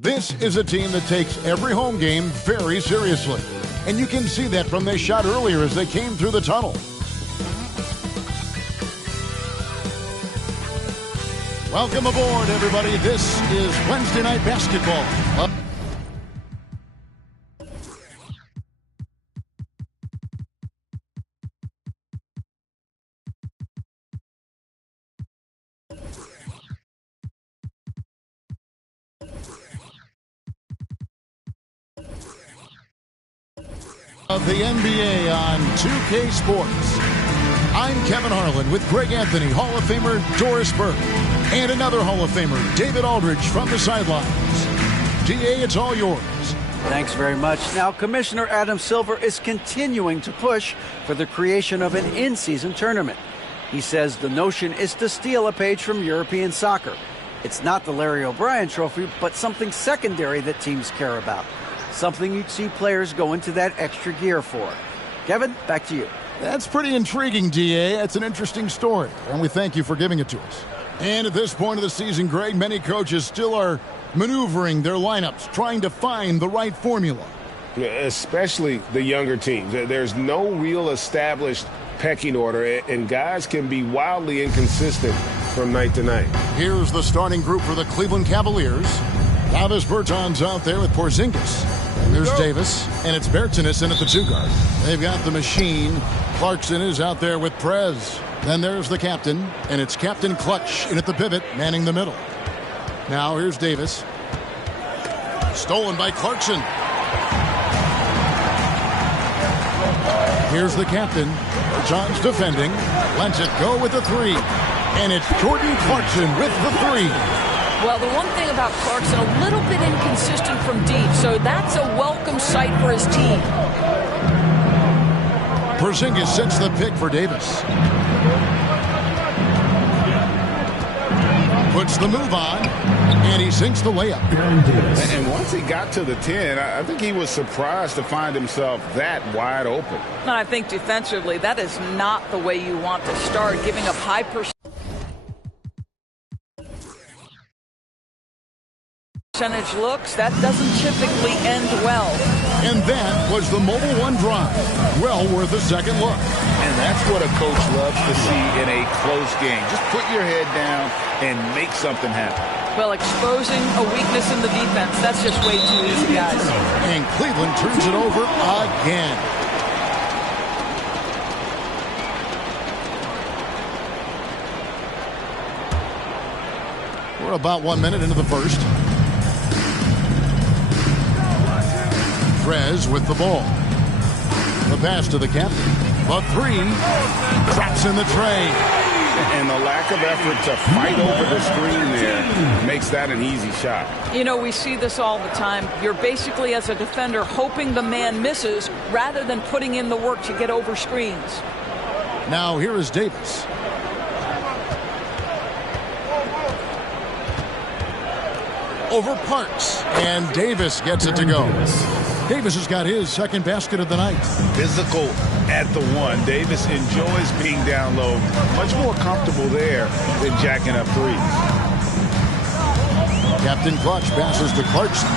This is a team that takes every home game very seriously. And you can see that from their shot earlier as they came through the tunnel. Welcome aboard, everybody. This is Wednesday Night Basketball. Of the NBA on 2K Sports. I'm Kevin Harlan with Greg Anthony, Hall of Famer Doris Burke, and another Hall of Famer, David Aldridge, from the sidelines. DA, it's all yours. Thanks very much. Now, Commissioner Adam Silver is continuing to push for the creation of an in-season tournament. He says the notion is to steal a page from European soccer. It's not the Larry O'Brien Trophy, but something secondary that teams care about. Something you'd see players go into that extra gear for. Kevin, back to you. That's pretty intriguing, DA. That's an interesting story, and we thank you for giving it to us. And at this point of the season, Greg, many coaches still are maneuvering their lineups, trying to find the right formula. Especially the younger teams. There's no real established pecking order, and guys can be wildly inconsistent from night to night. Here's the starting group for the Cleveland Cavaliers. Davis Bertans out there with Porzingis. And there's Davis, and it's Bertans in at the two-guard. They've got the machine. Clarkson is out there with Prez. Then there's the captain, and it's Captain Clutch in at the pivot, manning the middle. Now here's Davis. Stolen by Clarkson. Here's the captain. Bertans defending. Lets it go with the three. And it's Jordan Clarkson with the three. Well, the one thing about Clarkson, a little bit inconsistent from deep, so that's a welcome sight for his team. Porzingis sets the pick for Davis. Puts the move on, and he sinks the layup. And once he got to the 10, I think he was surprised to find himself that wide open. And I think defensively, that is not the way you want to start, giving up high percentage looks. That doesn't typically end well. And that was the Mobile One drive. Well worth a second look. And that's what a coach loves to see in a close game. Just put your head down and make something happen. Well, exposing a weakness in the defense, that's just way too easy, guys. And Cleveland turns it over again. We're about 1 minute into the first. Prez with the ball. The pass to the captain. The three. Drops in the tray. And the lack of effort to fight over the screen there makes that an easy shot. You know, we see this all the time. You're basically, as a defender, hoping the man misses rather than putting in the work to get over screens. Now here is Davis. Over Parks. And Davis gets it to go. Davis has got his second basket of the night. Physical at the one. Davis enjoys being down low. Much more comfortable there than jacking up threes. Captain Clutch passes to Clarkson.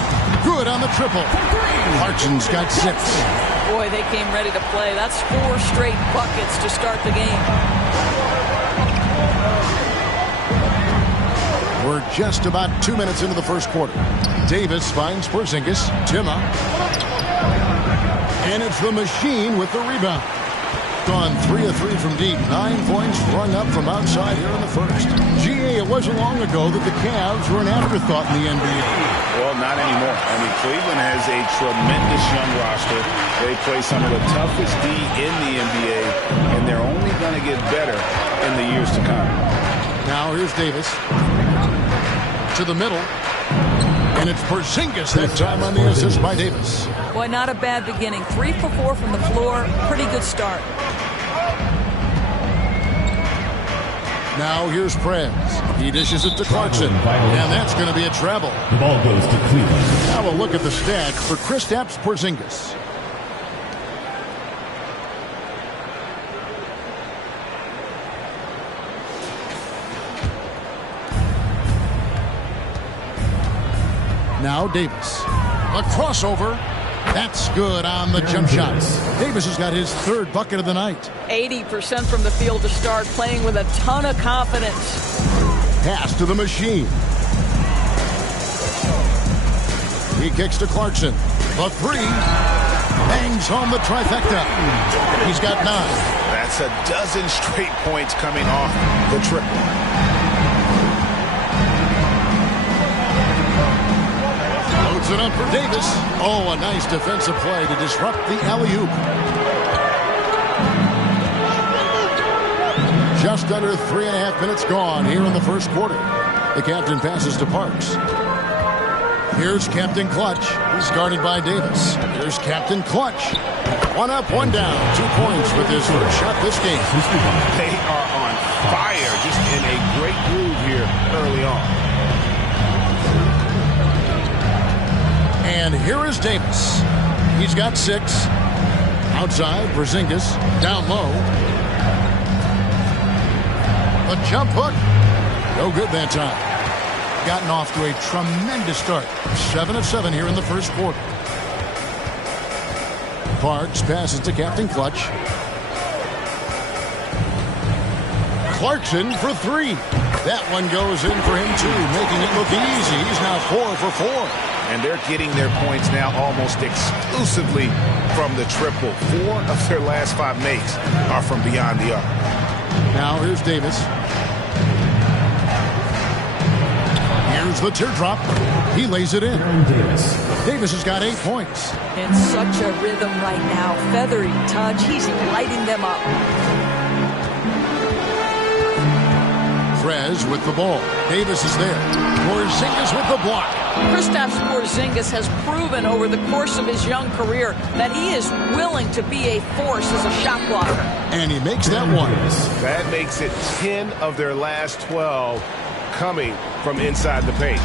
Good on the triple. Clarkson's got 6. Boy, they came ready to play. That's 4 straight buckets to start the game. We're just about 2 minutes into the first quarter. Davis finds Porzingis. Timma. And it's the machine with the rebound. Gone 3 of 3 from deep. 9 points rung up from outside here in the first. GA, it wasn't long ago that the Cavs were an afterthought in the NBA. Well, not anymore. I mean, Cleveland has a tremendous young roster. They play some of the toughest D in the NBA, and they're only going to get better in the years to come. Now here's Davis. To the middle. And it's Porzingis that time on the assist by Davis. Boy, not a bad beginning. 3 for 4 from the floor. Pretty good start. Now here's Prez. He dishes it to Clarkson. And that's going to be a travel. The ball goes to Cleveland. Now we'll look at the stats for Kristaps Porzingis. Now Davis. A crossover. That's good on the jump shot. Davis has got his third bucket of the night. 80% from the field to start, playing with a ton of confidence. Pass to the machine. He kicks to Clarkson. The three. Bangs home the trifecta. He's got 9. That's a dozen straight points coming off the triple. Loads it up for Davis. Oh, a nice defensive play to disrupt the alley-oop. Just under 3.5 minutes gone here in the first quarter. The captain passes to Parks. Here's Captain Clutch. He's guarded by Davis. Here's Captain Clutch. 1 up, 1 down. 2 points with his first shot this game. They are on fire, just in a great groove here early on. And here is Davis. He's got 6. Outside, Porzingis. Down low. The jump hook. No good that time. Gotten off to a tremendous start. 7 of 7 here in the first quarter. Parks passes to Captain Clutch. Clarkson for 3. That one goes in for him too, making it look easy. He's now 4 for 4. And they're getting their points now almost exclusively from the triple. 4 of their last 5 makes are from beyond the arc. Now here's Davis. Here's the teardrop. He lays it in. Davis has got 8 points. In such a rhythm right now. Feathery touch. He's lighting them up. Trez with the ball. Davis is there. Porzingis with the block. Kristaps Porzingis has proven over the course of his young career that he is willing to be a force as a shot blocker. And he makes that one. That makes it 10 of their last 12 coming from inside the paint.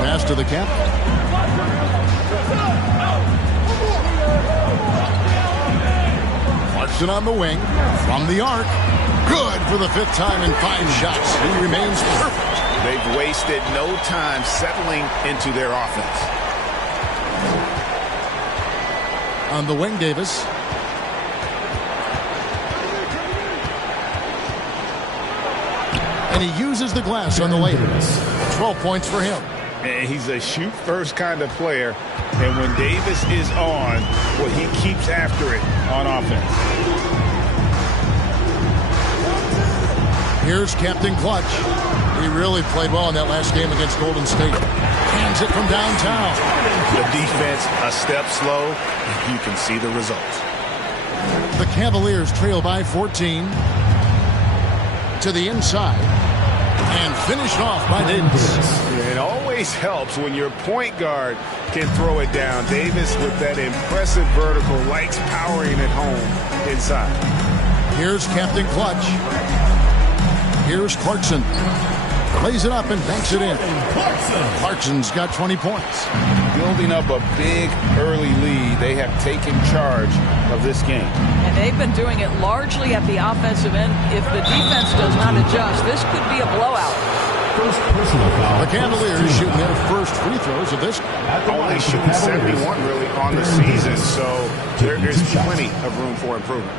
Pass to the captain. Clarkson on the wing. From the arc. Good for the 5th time in 5 shots. He remains perfect. They've wasted no time settling into their offense. On the wing, Davis. And he uses the glass on the layup. 12 points for him. And he's a shoot-first kind of player. And when Davis is on, well, he keeps after it on offense. Here's Captain Clutch. He really played well in that last game against Golden State. Hands it from downtown. The defense a step slow, and you can see the results. The Cavaliers trail by 14. To the inside. And finished off by Davis. It always helps when your point guard can throw it down. Davis with that impressive vertical likes powering it home inside. Here's Captain Clutch. Here's Clarkson. Lays it up and banks it in. Clarkson's got 20 points. Building up a big early lead. They have taken charge of this game. And they've been doing it largely at the offensive end. If the defense does not adjust, this could be a blowout. The Cavaliers shooting their first free throws of this. Only shooting 71 really on the season, so there is plenty of room for improvement.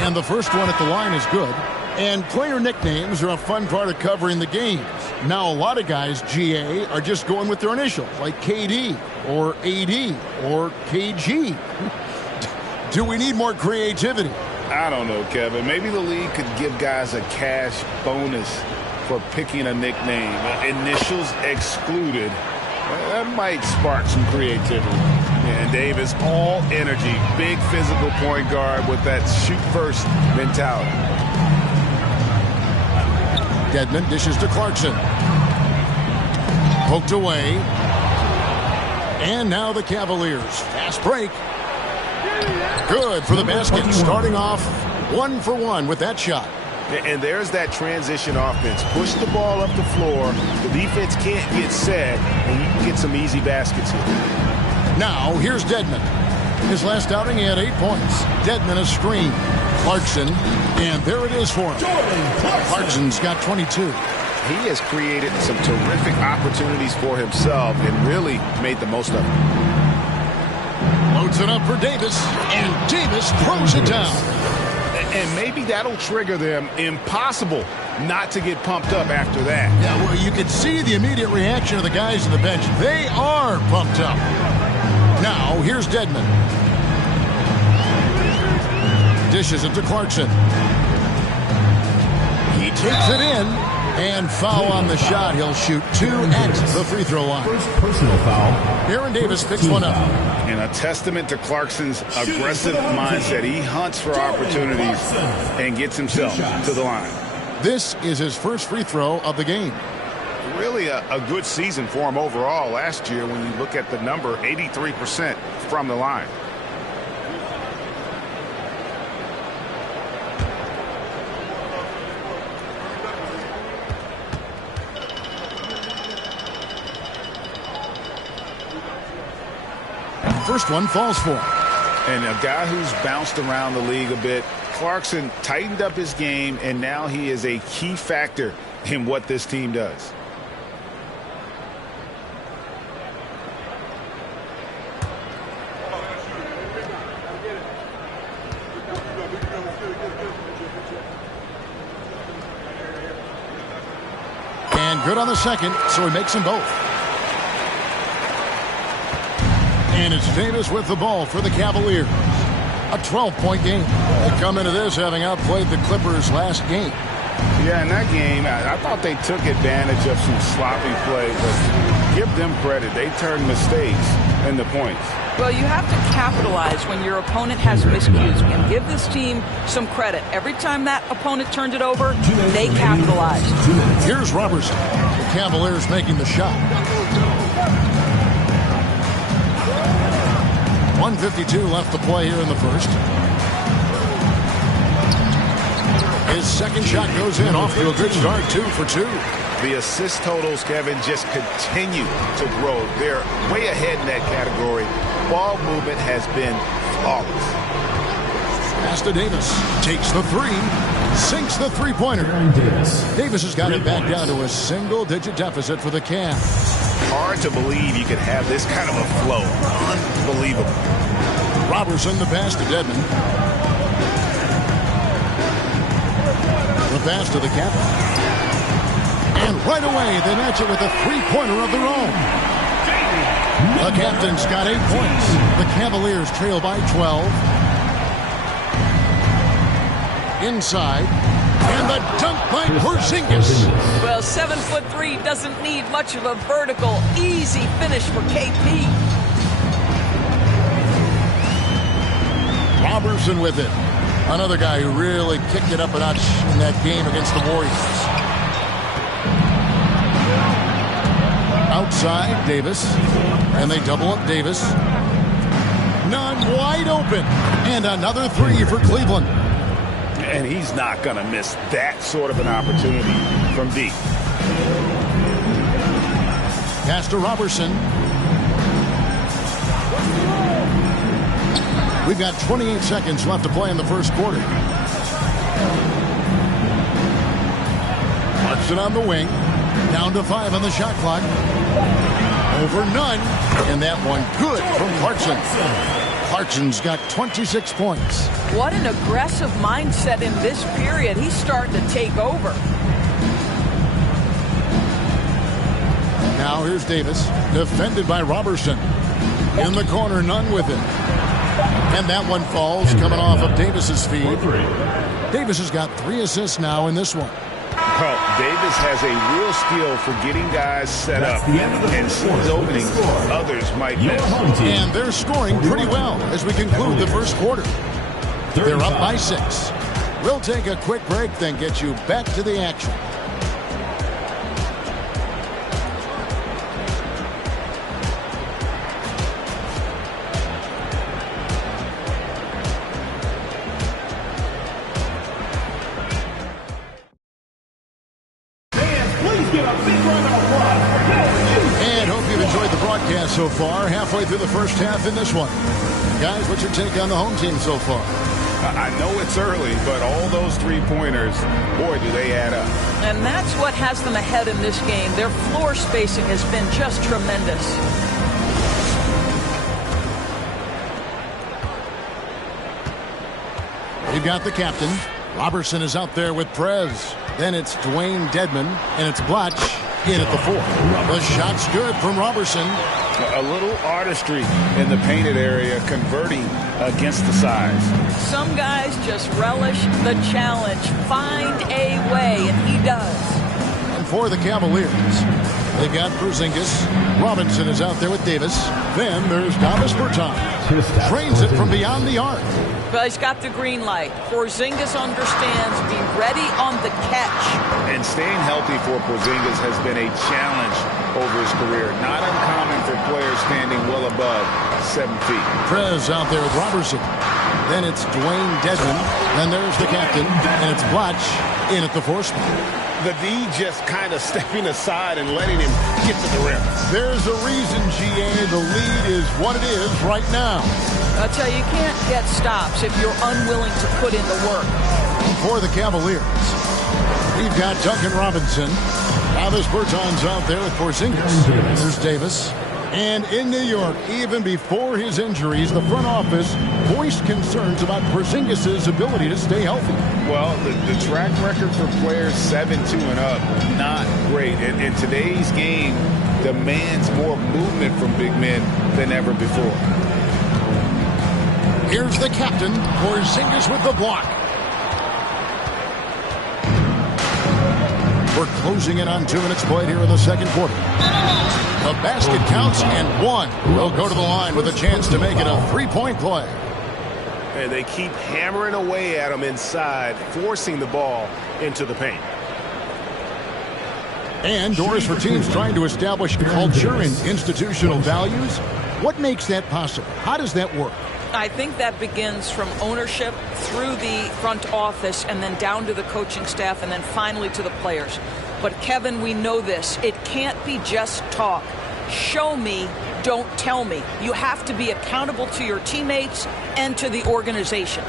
And the first one at the line is good. And player nicknames are a fun part of covering the games. Now, a lot of guys, GA, are just going with their initials, like KD or AD or KG. Do we need more creativity? I don't know, Kevin. Maybe the league could give guys a cash bonus for picking a nickname. Initials excluded. That might spark some creativity. And Davis, all energy, big physical point guard with that shoot-first mentality. Dedmon dishes to Clarkson. Poked away. And now the Cavaliers. Fast break. Good for the basket. Starting off 1 for 1 with that shot. And there's that transition offense. Push the ball up the floor. The defense can't get set, and you can get some easy baskets here. Now, here's Dedmon. His last outing, he had 8 points. Dedmon a screen. Clarkson, and there it is for him. Clarkson's got 22. He has created some terrific opportunities for himself and really made the most of it. Loads it up for Davis, and Davis throws it down. And maybe that'll trigger them. Impossible not to get pumped up after that. Yeah, well, you could see the immediate reaction of the guys on the bench. They are pumped up. Now, here's Dedmon. Dishes it to Clarkson. He takes it in, and foul on the shot. He'll shoot 2 at the free throw line. First personal foul. Aaron Davis picks one up. And a testament to Clarkson's aggressive mindset. He hunts for opportunities and gets himself to the line. This is his first free throw of the game. Really a good season for him overall last year when you look at the number, 83% from the line. First one falls for him. And a guy who's bounced around the league a bit, Clarkson tightened up his game, and now he is a key factor in what this team does. And good on the second, so he makes them both. And it's Davis with the ball for the Cavaliers. A 12-point game. They come into this having outplayed the Clippers last game. Yeah, in that game, I thought they took advantage of some sloppy play, but give them credit. They turned mistakes into points. Well, you have to capitalize when your opponent has miscues. And give this team some credit. Every time that opponent turned it over, they capitalized. Here's Robertson. The Cavaliers making the shot. 1:52 left to play here in the first. His second shot goes in, off to a good start, 2 for 2. The assist totals, Kevin, just continue to grow. They're way ahead in that category. Ball movement has been flawless. Pass to Davis. Takes the three. Sinks the three-pointer. Davis has got it back down to a single-digit deficit for the Cavs. Hard to believe you could have this kind of a flow. Unbelievable. Robertson, the pass to Dedmon. The pass to the captain. And right away, they match it with a three-pointer of their own. The captain's got 8 points. The Cavaliers trail by 12. Inside. And the dunk by Porzingis. Well, 7'3" doesn't need much of a vertical. Easy finish for KP. Robertson with it. Another guy who really kicked it up a notch in that game against the Warriors. Outside, Davis. And they double up Davis. None wide open. And another three for Cleveland. And he's not going to miss that sort of an opportunity from deep. Pass to Robertson. We've got 28 seconds left to play in the first quarter. Clarkson on the wing. Down to 5 on the shot clock. Over none. And that one good from Clarkson. Clarkson's got 26 points. What an aggressive mindset in this period. He's starting to take over. Now here's Davis, defended by Robertson. In the corner, none with it. And that one falls, coming off of Davis's feed. Davis has got 3 assists now in this one. Well, Davis has a real skill for getting guys set up and sees openings others might miss. And they're scoring pretty well as we conclude the first quarter. They're up by 6. We'll take a quick break, then get you back to the action. And hope you've enjoyed the broadcast so far. Halfway through the first half in this one. Guys, what's your take on the home team so far? I know it's early, but all those three-pointers, boy, do they add up. And that's what has them ahead in this game. Their floor spacing has been just tremendous. We've got the captain. Robertson is out there with Prez. Then it's Dwayne Dedman, and it's Blatch in at the 4. The shot's good from Robertson. A little artistry in the painted area, converting against the size. Some guys just relish the challenge. Find a way, and he does. And for the Cavaliers, they've got Porzingis. Robinson is out there with Davis. Then there's Davis Bertans. Trains it from beyond the arc. But he's got the green light. Porzingis understands. Be ready on the catch. And staying healthy for Porzingis has been a challenge over his career. Not uncommon for players standing well above 7 feet. Prez out there with Robertson. Then it's Dwayne Dedman. Then there's the captain. And it's Blatch in at the 4 spot. The D just kind of stepping aside and letting him get to the rim. There's a reason, GA. The lead is what it is right now. I'll tell you, you can't get stops if you're unwilling to put in the work. For the Cavaliers, we've got Duncan Robinson. Davis Bertans out there with Porzingis. There's Davis. And in New York, even before his injuries, the front office voiced concerns about Porzingis' ability to stay healthy. Well, the track record for players 7-2 and up, not great. And today's game demands more movement from big men than ever before. Here's the captain, Porzingis with the block. We're closing in on 2 minutes played here in the second quarter. The basket counts, and one will go to the line with a chance to make it a 3-point play. And they keep hammering away at him inside, forcing the ball into the paint. And doors for teams trying to establish culture and institutional values. What makes that possible? How does that work? I think that begins from ownership through the front office and then down to the coaching staff and then finally to the players. But, Kevin, we know this. It can't be just talk. Show me, don't tell me. You have to be accountable to your teammates and to the organization.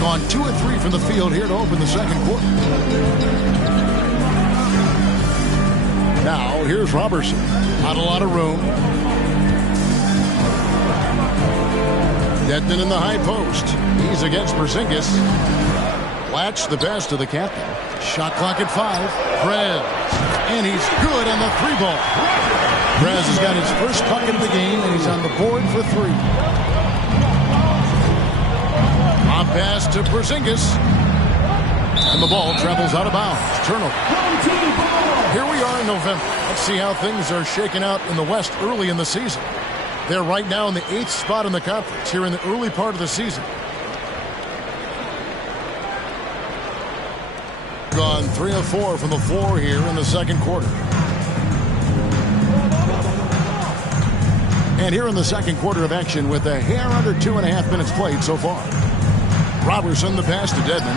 Gone 2 of 3 from the field here to open the second quarter. Now, here's Robertson. Not a lot of room. Dedman in the high post. He's against Porzingis. Blatch, the best of the captain. Shot clock at 5. Prez. And he's good on the 3-ball. Prez has got his first bucket of the game, and he's on the board for 3. Hop pass to Porzingis. And the ball travels out of bounds. Turnover. Here we are in November. Let's see how things are shaking out in the West early in the season. They're right now in the 8th spot in the conference here in the early part of the season. Gone 3 of 4 from the floor here in the second quarter. And here in the second quarter of action with a hair under 2.5 minutes played so far. Robertson, the pass to Dedman.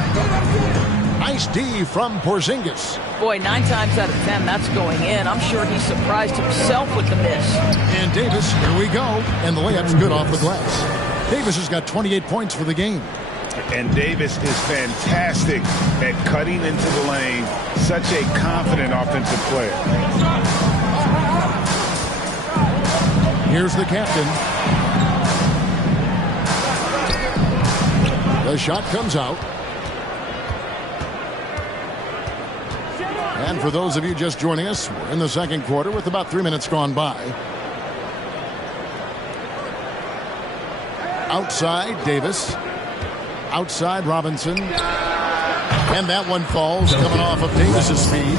Nice D from Porzingis. Boy, 9 times out of 10, that's going in. I'm sure he surprised himself with the miss. And Davis, here we go. And the layup's good off the glass. Davis has got 28 points for the game. And Davis is fantastic at cutting into the lane. Such a confident offensive player. Here's the captain. The shot comes out. And for those of you just joining us, we're in the second quarter with about 3 minutes gone by. Outside, Davis. Outside, Robinson. And that one falls, coming off of Davis's speed.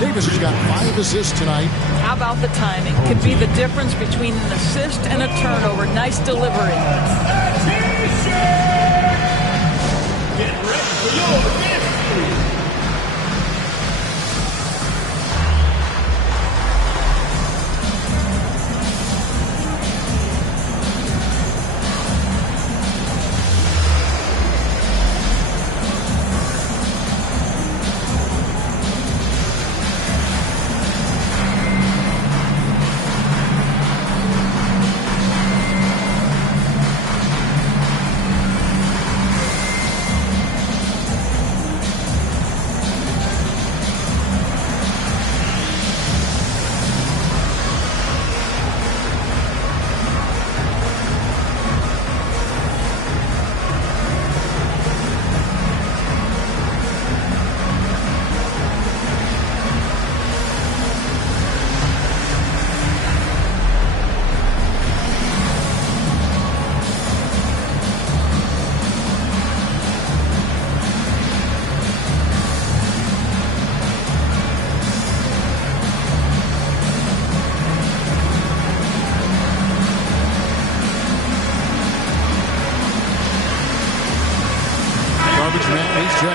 Davis has got 5 assists tonight. How about the timing? Could be the difference between an assist and a turnover. Nice delivery. Get ready for your dance.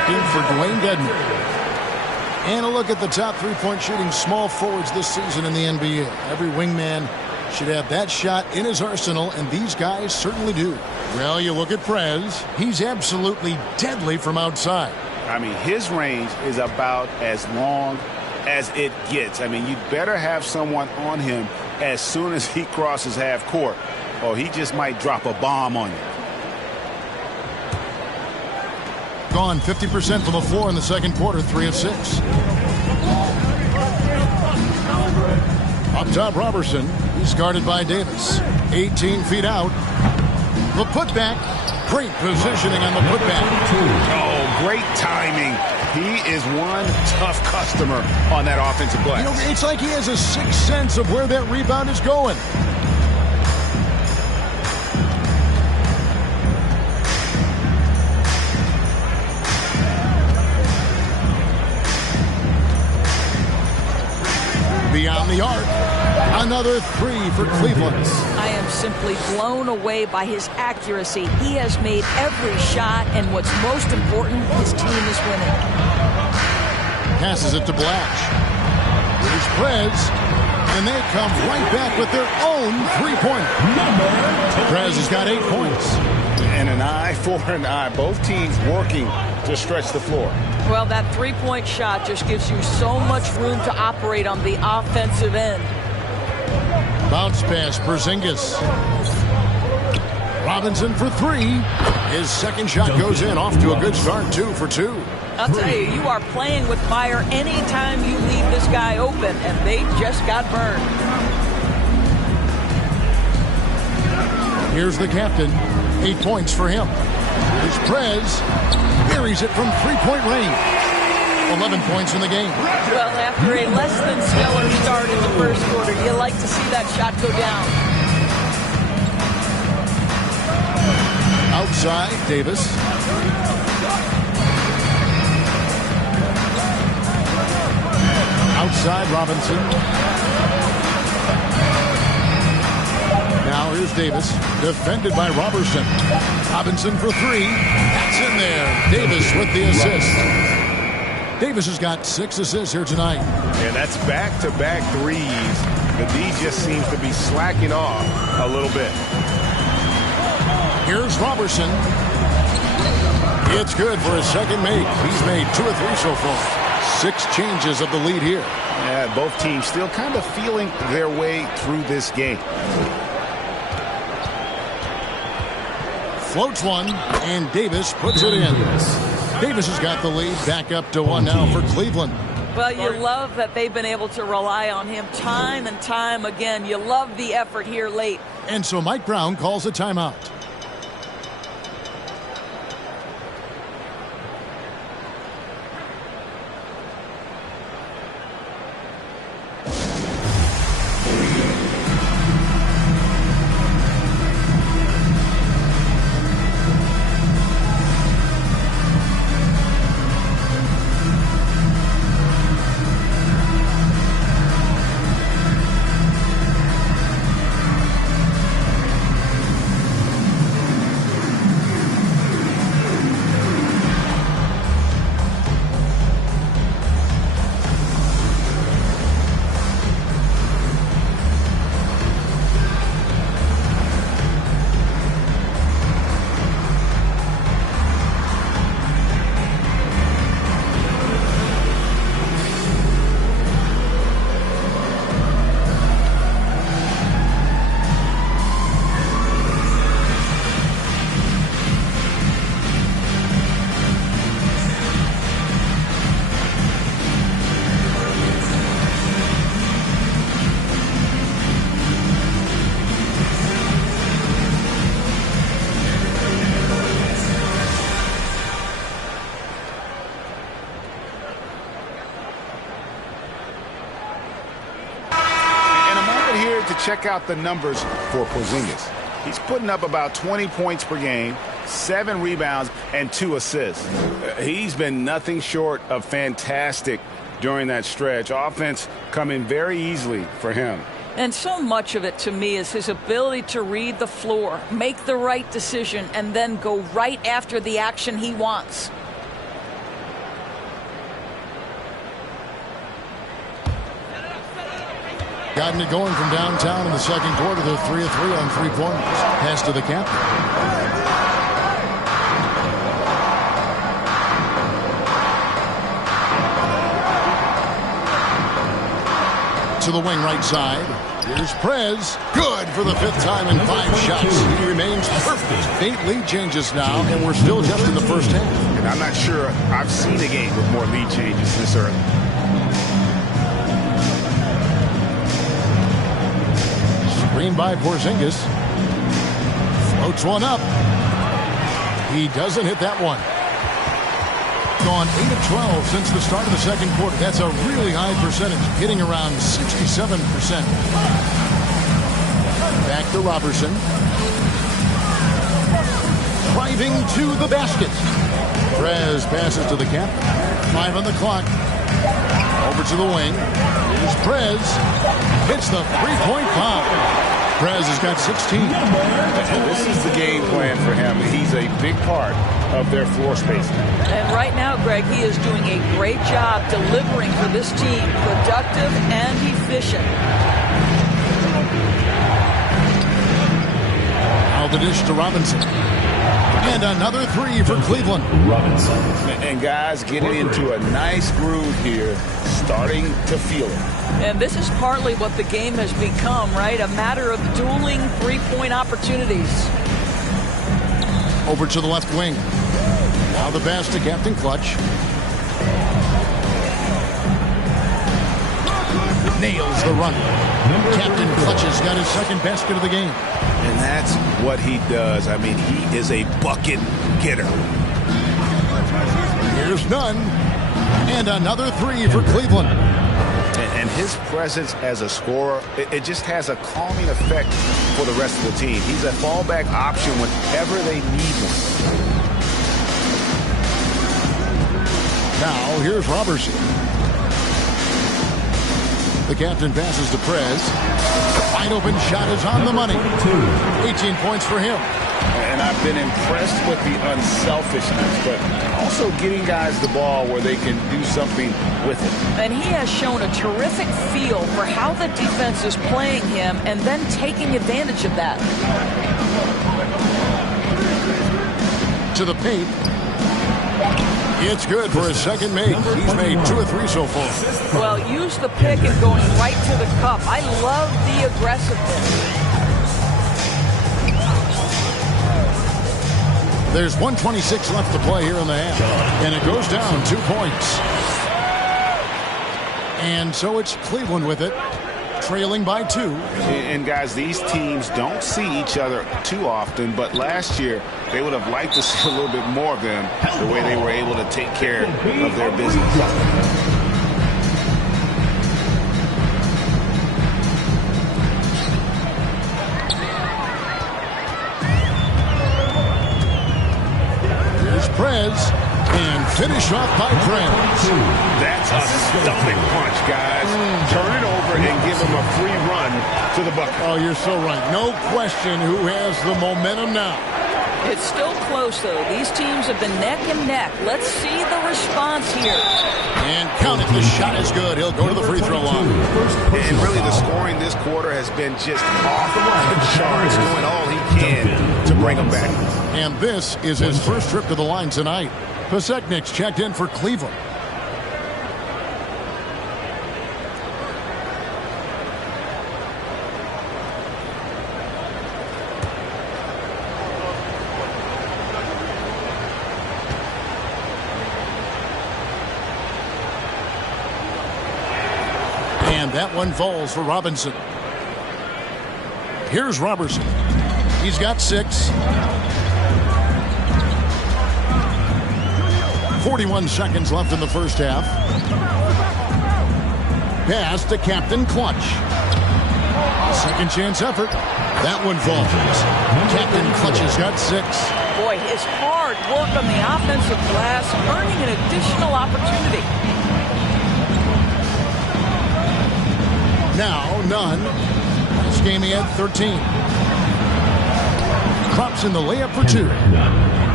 looking for Dwayne Dedmon. And a look at the top three-point shooting small forwards this season in the NBA. Every wingman should have that shot in his arsenal, and these guys certainly do. Well, you look at Prez. He's absolutely deadly from outside. I mean, his range is about as long as it gets. I mean, you'd better have someone on him as soon as he crosses half court, or he just might drop a bomb on you. Gone 50% from the floor in the second quarter, 3 of 6. Up top, Robertson. He's guarded by Davis. 18 feet out. The putback. Great positioning on the putback. Oh, great timing. He is one tough customer on that offensive glass. You know, it's like he has a sixth sense of where that rebound is going. Beyond the arc. Another 3 for Cleveland. I am simply blown away by his accuracy. He has made every shot, and what's most important, his team is winning. Passes it to Blatch. Here's Prez, and they come right back with their own three-pointer. Prez has got 8 points. And an eye for an eye. Both teams working to stretch the floor. Well, that three-point shot just gives you so much room to operate on the offensive end. Bounce pass, Porzingis. Robinson for 3. His second shot goes in, off to a good start, 2 for 2. I'll tell you, you are playing with fire anytime you leave this guy open, and they just got burned. Here's the captain. 8 points for him. Here's Prez. Buries it from three-point range. 11 points in the game. Well, after a less than stellar start in the first quarter, you like to see that shot go down. Outside, Davis. Outside, Robinson. Now here's Davis, defended by Robertson. Robinson for 3. That's in there. Davis with the assist. Davis has got 6 assists here tonight. And that's back-to-back threes. The D just seems to be slacking off a little bit. Here's Robertson. It's good for his second make. He's made 2 or 3 so far. 6 changes of the lead here. Yeah, both teams still kind of feeling their way through this game. Floats one, and Davis puts it in. Davis has got the lead, back up to 1 now for Cleveland. Well, you love that they've been able to rely on him time and time again. You love the effort here late. And so Mike Brown calls a timeout. Check out the numbers for Porzingis. He's putting up about 20 points per game, 7 rebounds, and 2 assists. He's been nothing short of fantastic during that stretch. Offense coming very easily for him. And so much of it, to me, is his ability to read the floor, make the right decision, and then go right after the action he wants. gotten it going from downtown in the second quarter. They're 3 of 3 on three-pointers. Pass to the captain. To the wing right side. Here's Prez. Good for the 5th time in 5 shots. He remains perfect. 8 lead changes now, and we're still just in the first half. And I'm not sure I've seen a game with more lead changes this early. Screen by Porzingis. Floats one up. He doesn't hit that one. Gone 8 of 12 since the start of the second quarter. That's a really high percentage, hitting around 67%. Back to Robertson. Driving to the basket. Prez passes to the captain. 5 on the clock. Over to the wing. Here's Prez. Hits the three-point foul. Prez has got 16. This is the game plan for him. He's a big part of their floor spacing. And right now, Greg, he is doing a great job delivering for this team. Productive and efficient. Now the dish to Robinson. And another 3 for Cleveland. Robinson. And guys getting into a nice groove here, starting to feel it. And this is partly what the game has become, right? A matter of dueling three-point opportunities. Over to the left wing. Now the pass to Captain Clutch. Nails the run. Captain Clutch has got his second basket of the game. And that's what he does. I mean, he is a bucket getter. Here's Nunn. And another 3 for Cleveland. And his presence as a scorer, it just has a calming effect for the rest of the team. He's a fallback option whenever they need him. Now, here's Robertson. The captain passes to Prez. The wide open shot is on the money. 18 points for him. And I've been impressed with the unselfishness, but also getting guys the ball where they can do something with it. And he has shown a terrific feel for how the defense is playing him and then taking advantage of that. To the paint. It's good for his second make. He's made 2 of 3 so far. Well, use the pick and going right to the cup. I love the aggressiveness. There's 1:26 left to play here in the half. And it goes down 2 points. And so it's Cleveland with it, trailing by 2. And guys, these teams don't see each other too often, but last year they would have liked to see a little bit more of them, the way they were able to take care of their business. Prez, and finish off by Prez. That's a stomach punch, guys. Turn it over and give him a free run to the bucket. Oh, you're so right. No question who has the momentum now. It's still close, though. These teams have been neck and neck. Let's see the response here. And count it. The shot is good. He'll go to the free throw line. And really, the scoring this quarter has been just off the charts, doing all he can to bring them back. And this is his first trip to the line tonight. Paseknik's checked in for Cleveland. And that one falls for Robinson. Here's Robertson. He's got 6. 41 seconds left in the first half. Pass to Captain Clutch. Second chance effort. That one falls. Captain Clutch has got 6. Boy, his hard work on the offensive glass, earning an additional opportunity. Now, Nunn. This game he had 13. Drops in the layup for 2.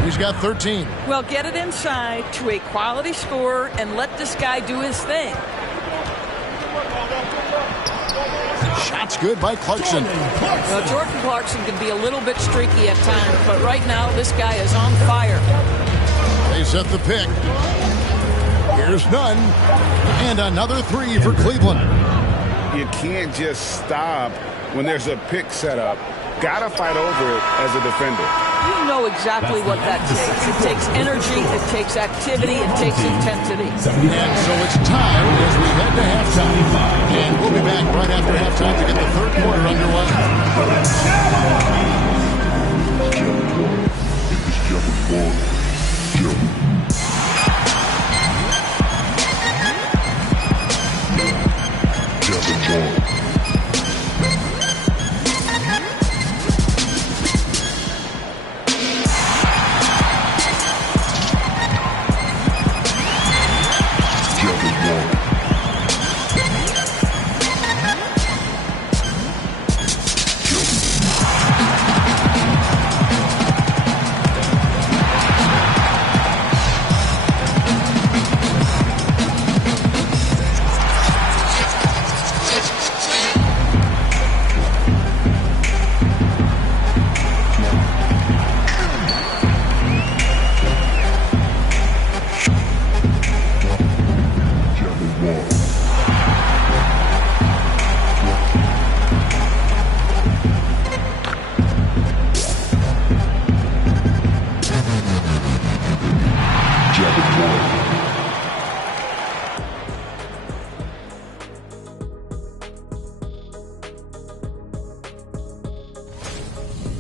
He's got 13. Well, get it inside to a quality scorer and let this guy do his thing. Shot's good by Clarkson. Well, Jordan Clarkson can be a little bit streaky at times, but right now this guy is on fire. They set the pick. Here's none. And another three for Cleveland. You can't just stop when there's a pick set up. Gotta fight over it as a defender. You know exactly what that takes. It takes energy, it takes activity, it takes intensity. And so it's time as we head to halftime. And we'll be back right after halftime to get the third quarter underway.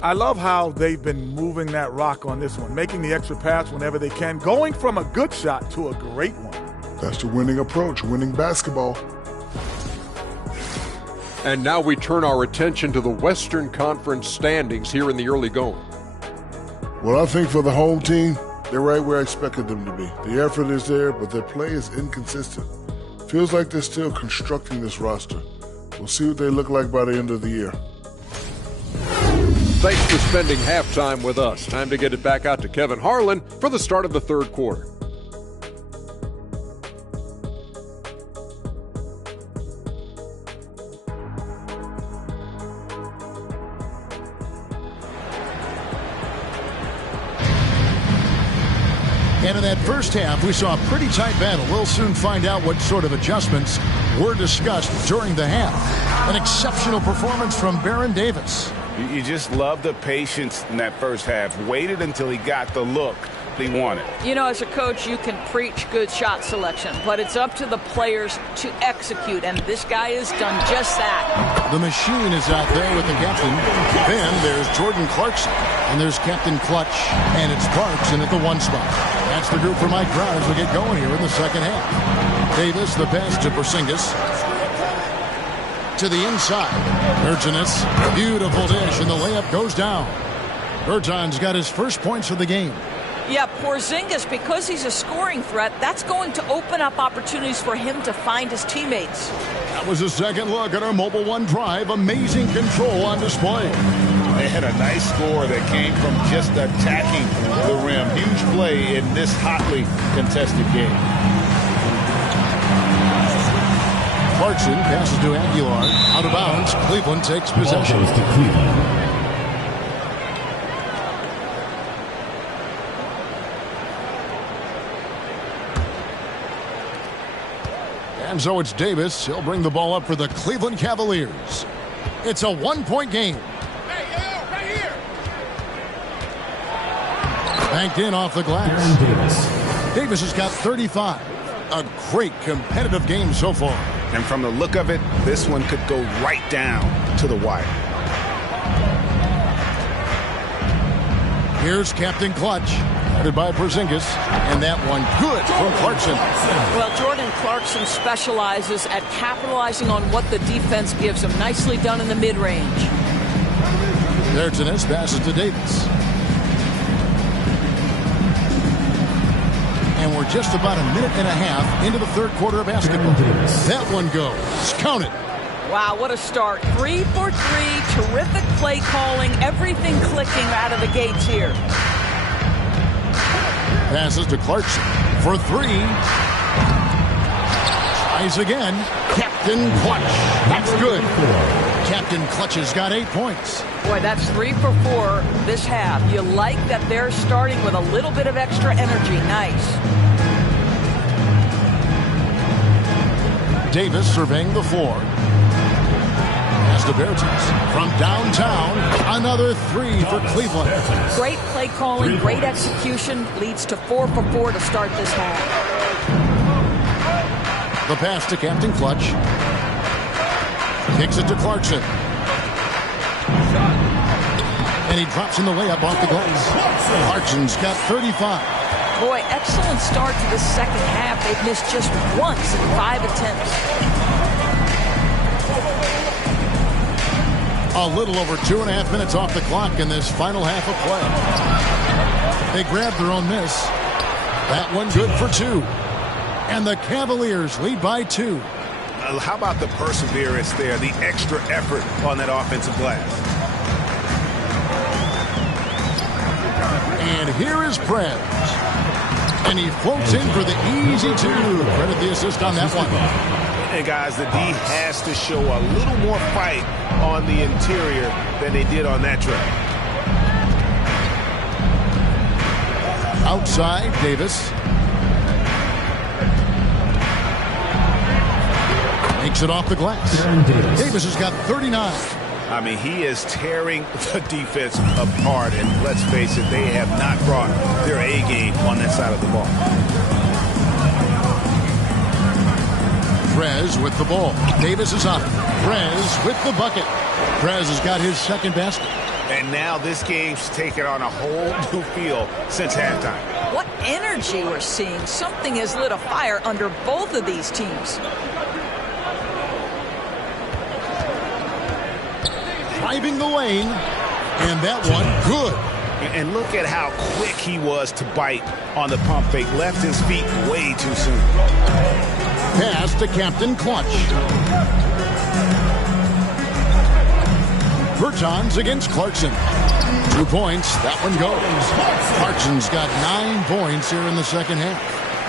I love how they've been moving that rock on this one, making the extra pass whenever they can, going from a good shot to a great one. That's the winning approach, winning basketball. And now we turn our attention to the Western Conference standings here in the early going. Well, I think for the home team, they're right where I expected them to be. The effort is there, but their play is inconsistent. Feels like they're still constructing this roster. We'll see what they look like by the end of the year. Thanks for spending halftime with us. Time to get it back out to Kevin Harlan for the start of the third quarter. And in that first half, we saw a pretty tight battle. We'll soon find out what sort of adjustments were discussed during the half. An exceptional performance from Baron Davis. You just love the patience in that first half. Waited until he got the look he wanted. You know, as a coach, you can preach good shot selection, but it's up to the players to execute, and this guy has done just that. The machine is out there with the captain. Then there's Jordan Clarkson, and there's Captain Clutch, and it's Clarkson at the one spot. That's the group for Mike Brown as we get going here in the second half. Davis, the pass to Porzingis. To the inside. Bertans, beautiful dish, and the layup goes down. Bertans got his first points of the game. Yeah, Porzingis, because he's a scoring threat, that's going to open up opportunities for him to find his teammates. That was a second look at our Mobile One drive. Amazing control on display. They had a nice score that came from just attacking the rim. Huge play in this hotly contested game. Clarkson passes to Aguilar. Out of bounds. Cleveland takes possession. And so it's Davis. He'll bring the ball up for the Cleveland Cavaliers. It's a one-point game. Right here. Banked in off the glass. Davis has got 35. A great competitive game so far. And from the look of it, this one could go right down to the wire. Here's Captain Clutch, headed by Porzingis, and that one good from Clarkson. Well, Jordan Clarkson specializes at capitalizing on what the defense gives him. Nicely done in the mid-range. Bertans passes to Davis. And we're just about a minute and a half into the third quarter of basketball. That one goes. Count it. Wow, what a start. 3 for 3. Terrific play calling. Everything clicking out of the gates here. Passes to Clarkson for 3. Tries again. Captain Clutch. That's good. Captain Clutch has got 8 points. Boy, that's 3 for 4 this half. You like that they're starting with a little bit of extra energy. Nice. Davis surveying the floor. Pass to Bertens. From downtown, another 3 for Cleveland. Great play calling, great execution. Leads to 4 for 4 to start this half. The pass to Captain Clutch. Kicks it to Clarkson. And he drops in the layup off the glass. Clarkson's got 35. Boy, excellent start to the second half. They've missed just once in 5 attempts. A little over 2.5 minutes off the clock in this final half of play. They grabbed their own miss. That one good for 2. And the Cavaliers lead by 2. How about the perseverance there, the extra effort on that offensive glass? And here is Prez. And he floats in for the easy 2. Credit the assist on that one. And guys, the D has to show a little more fight on the interior than they did on that drive. Outside, Davis. Makes it off the glass. Davis has got 39. I mean, he is tearing the defense apart, and let's face it, they have not brought their A game on that side of the ball. Prez with the ball. Davis is on it. Prez with the bucket. Prez has got his second basket. And now this game's taken on a whole new feel since halftime. What energy we're seeing. Something has lit a fire under both of these teams. Driving the lane, and that one good. And look at how quick he was to bite on the pump fake. Left his feet way too soon. Pass to Captain Clutch. Bertans against Clarkson. 2 points. That one goes. Clarkson's got 9 points here in the second half.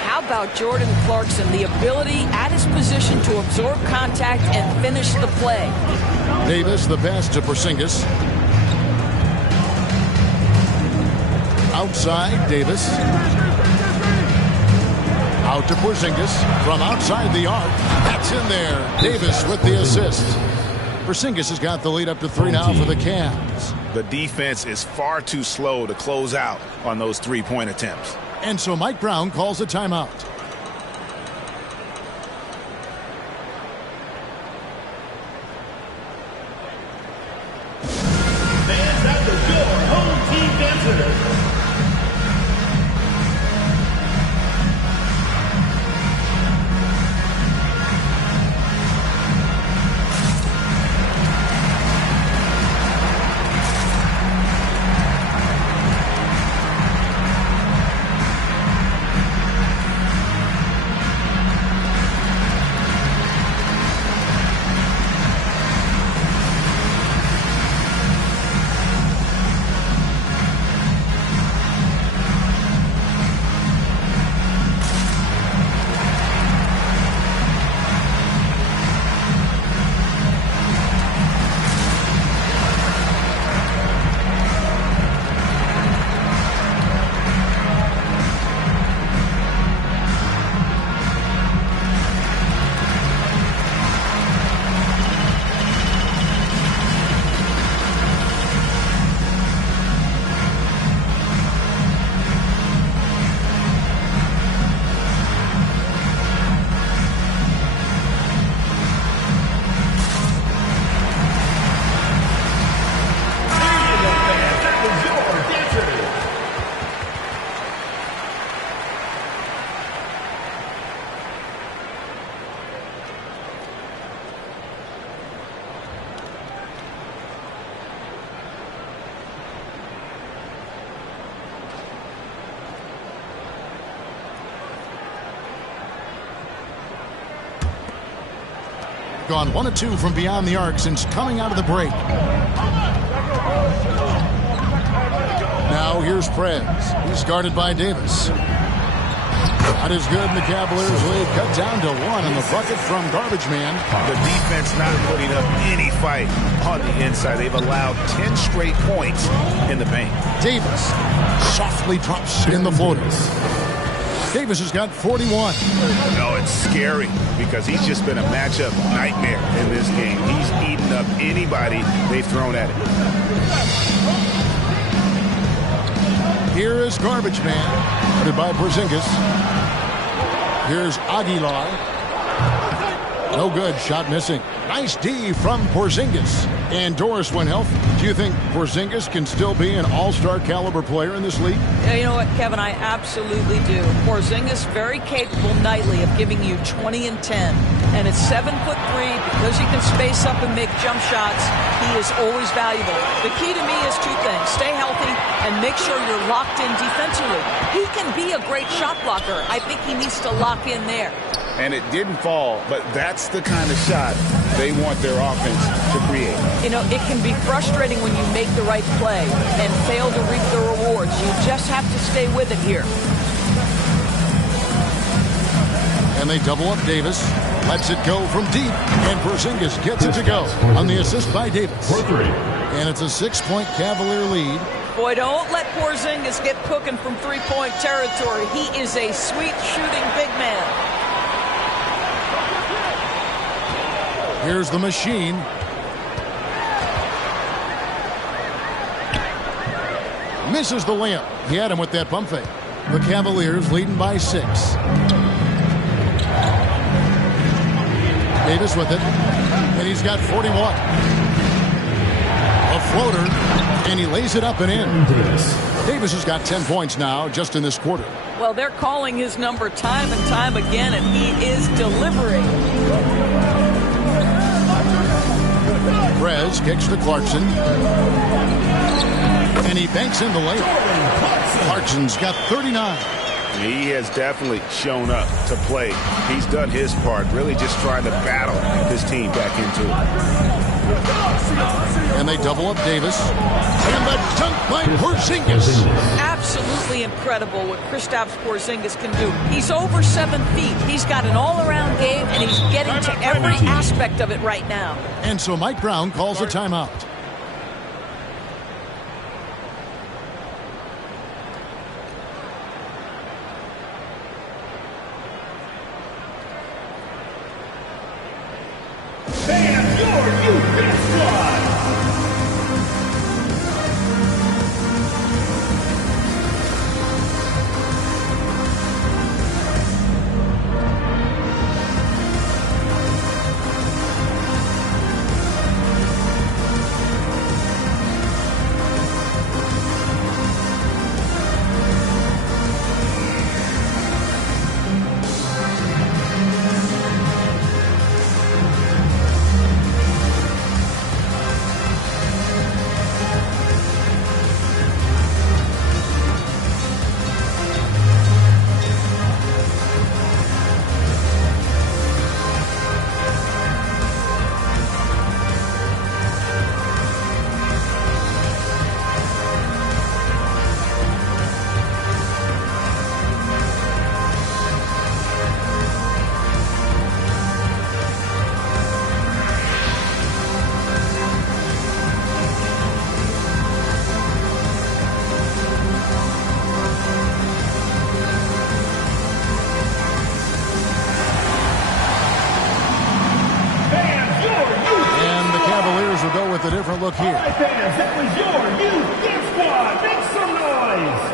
How about Jordan Clarkson? The ability at his position to absorb contact and finish the play. Davis, the pass to Porzingis. Outside, Davis. Out to Porzingis from outside the arc. That's in there. Davis with the assist. Porzingis has got the lead up to 3 now for the Cavs. The defense is far too slow to close out on those 3-point attempts. And so Mike Brown calls a timeout. Fans at the door, home team visitors. Gone 1 of 2 from beyond the arc since coming out of the break. Now here's Prez. He's guarded by Davis. Not as good, and the Cavaliers lead cut down to 1 in the bucket from Garbage Man. The defense not putting up any fight on the inside. They've allowed 10 straight points in the paint. Davis softly drops in the floaters. Davis has got 41. No, it's scary because he's just been a matchup nightmare in this game. He's eaten up anybody they've thrown at him. Here is Garbage Man, headed by Porzingis. Here's Aguilar. No good, shot missing. Nice D from Porzingis. And Doris, when healthy, do you think Porzingis can still be an all-star caliber player in this league? You know what, Kevin, I absolutely do. Porzingis very capable nightly of giving you 20 and 10. And at 7'3", because he can space up and make jump shots, he is always valuable. The key to me is 2 things. Stay healthy and make sure you're locked in defensively. He can be a great shot blocker. I think he needs to lock in there. And it didn't fall, but that's the kind of shot they want their offense to create. You know, it can be frustrating when you make the right play and fail to reap the rewards. You just have to stay with it here. And they double up Davis. Lets it go from deep. And Porzingis gets it to go on the assist by Davis. And it's a 6-point Cavalier lead. Boy, don't let Porzingis get cooking from three-point territory. He is a sweet shooting big man. Here's the machine. Misses the layup. He had him with that pump fake. The Cavaliers leading by 6. Davis with it. And he's got 41. A floater. And he lays it up and in. Davis has got 10 points now just in this quarter. Well, they're calling his number time and time again, and he is delivering. Perez kicks to Clarkson. And he banks in the layup. Clarkson's got 39. He has definitely shown up to play. He's done his part, really just trying to battle his team back into it. And they double up Davis. And the dunk by Porzingis. Absolutely incredible what Kristaps Porzingis can do. He's over 7 feet. He's got an all-around game, and he's getting to every aspect of it right now. And so Mike Brown calls a timeout. And your youth squad. A different look here. All right, fans, that was your youth squad. Make some noise.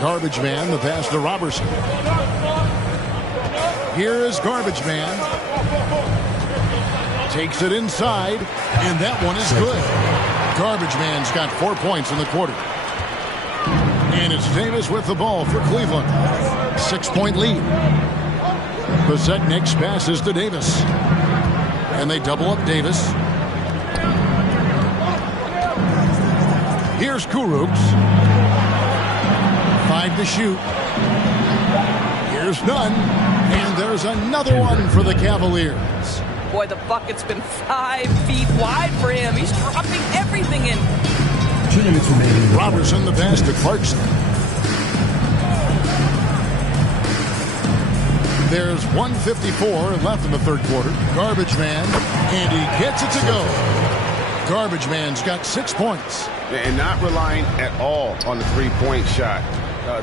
Garbage Man, the pass to Robertson. Here is Garbage Man. Takes it inside, and that one is good. Garbage Man's got 4 points in the quarter. And it's Davis with the ball for Cleveland. 6-point lead. Bezetnik's passes to Davis. And they double up Davis. Here's Kurucs. 5 to shoot. Here's Nunn. And there's another one for the Cavaliers. Boy, the bucket's been 5 feet wide for him. He's dropping everything in. 2 minutes remaining. Robertson the pass to Clarkson. There's 1:54 left in the third quarter. Garbage man, and he gets it to go. Garbage man's got 6 points. And not relying at all on the three-point shot.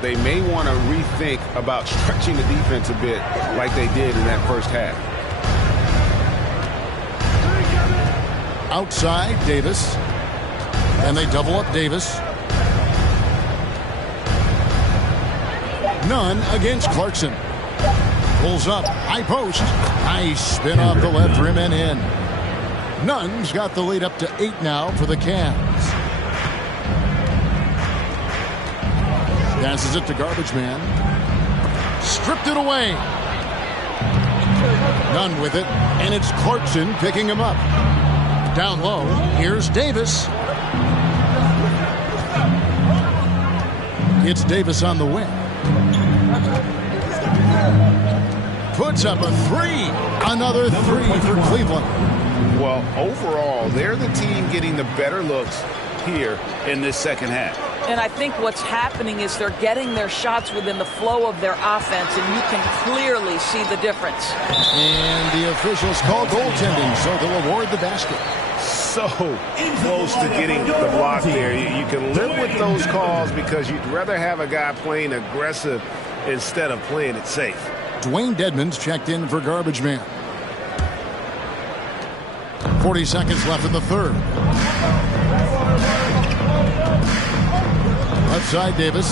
They may want to rethink about stretching the defense a bit like they did in that first half. Outside, Davis. And they double up Davis. Nunn against Clarkson. Pulls up, high post. Nice spin off the left rim and in. Nunn's got the lead up to 8 now for the Cavs. Passes it to Garbage Man. Stripped it away. Nunn with it, and it's Clarkson picking him up. Down low, here's Davis. It's Davis on the wing. Puts up a 3. Another 3 for Cleveland. Well, overall, they're the team getting the better looks here in this second half. And I think what's happening is they're getting their shots within the flow of their offense, and you can clearly see the difference. And the officials call goaltending, so they'll award the basket. So close to getting the block there. You can live with those calls because you'd rather have a guy playing aggressive instead of playing it safe. Dwayne Dedmon's checked in for Garbage Man. 40 seconds left in the third. Left side, Davis.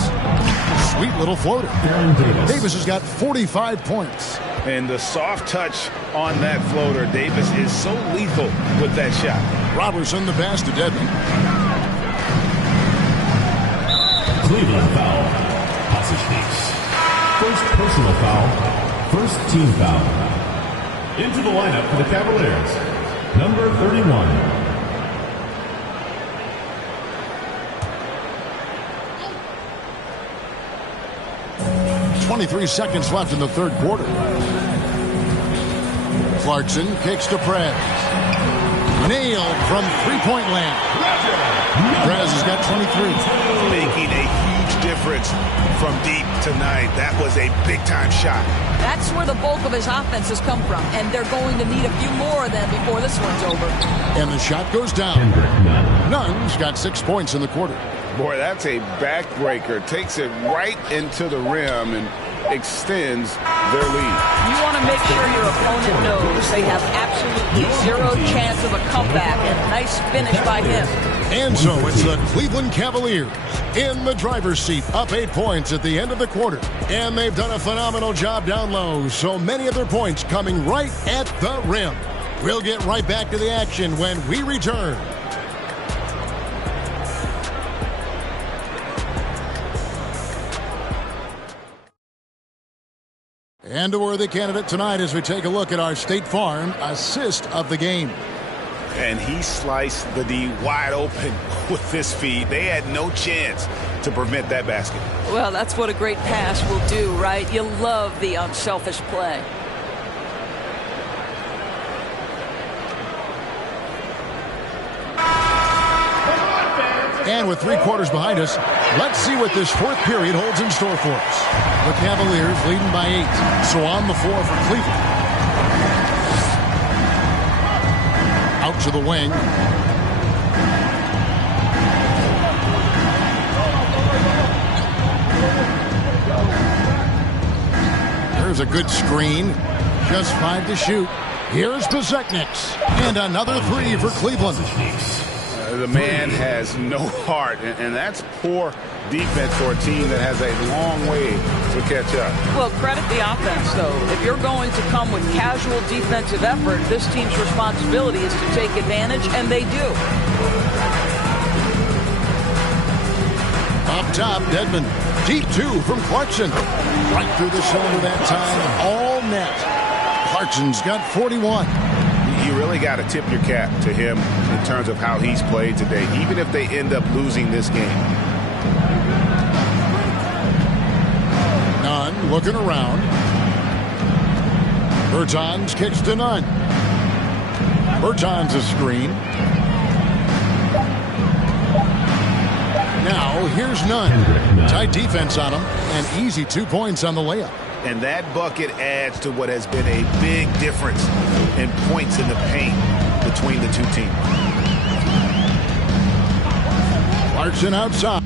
Sweet little floater. Davis has got 45 points. And the soft touch on that floater, Davis is so lethal with that shot. Robertson the pass to Dedmon. Cleveland foul. Pasechniks. First personal foul. First team foul. Into the lineup for the Cavaliers. Number 31. 23 seconds left in the third quarter. Clarkson kicks to Prez. Nailed from three-point land. Prez has got 23. Making a huge difference from deep tonight. That was a big-time shot. That's where the bulk of his offense has come from, and they're going to need a few more of them before this one's over. And the shot goes down. Nunn's got 6 points in the quarter. Boy, that's a backbreaker. Takes it right into the rim and extends their lead. You want to make sure your opponent knows they have absolutely zero chance of a comeback, and nice finish by him. And so it's the Cleveland Cavaliers in the driver's seat, up 8 points at the end of the quarter. And they've done a phenomenal job down low, so many of their points coming right at the rim. We'll get right back to the action when we return. And a worthy candidate tonight as we take a look at our State Farm assist of the game. And he sliced the D wide open with this feed. They had no chance to prevent that basket. Well, that's what a great pass will do, right? You love the unselfish play. And with 3 quarters behind us, let's see what this fourth period holds in store for us. The Cavaliers leading by 8. So on the floor for Cleveland. Out to the wing. There's a good screen. Just 5 to shoot. Here's Bezetnik's. And another 3 for Cleveland. The man has no heart, and that's poor defense for a team that has a long way to catch up. Well, credit the offense, though. If you're going to come with casual defensive effort, this team's responsibility is to take advantage, and they do. Up top, Dedmon. Deep two from Clarkson. Right through the shoulder that time. All net. Clarkson's got 41. You really got to tip your cap to him in terms of how he's played today, even if they end up losing this game. Nunn looking around. Bertans kicks to Nunn. Bertans a screen. Now here's Nunn. Tight defense on him. And easy 2 points on the layup. And that bucket adds to what has been a big difference in points in the paint between the two teams. Clarkson outside.